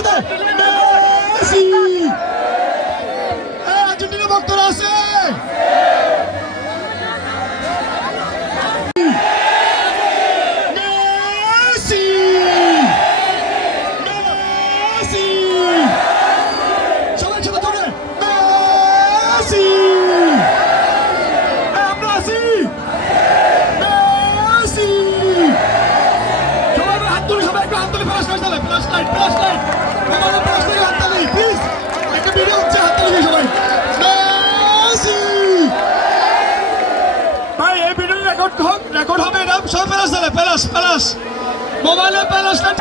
একসাথে Messi Argentina ভক্তরা আছে মেসি মেসি সবাই একসাথে ধরে মেসি আমরা আছি মেসি সবাই হাত তুলে সবাই একটু হাত তুলে ফ্লাশ লাইট ফ্লাশ লাইট মোবাইলে ফ্লাশ লাইট হাত তালি প্লিজ একটা ভিডিও হচ্ছে হাত তালি দিয়ে সবাই মেসি ভাই এই ভিডিও রেকর্ড হবে এটা সব ফ্লাশ মোবাইলে ফ্লাশ লাইট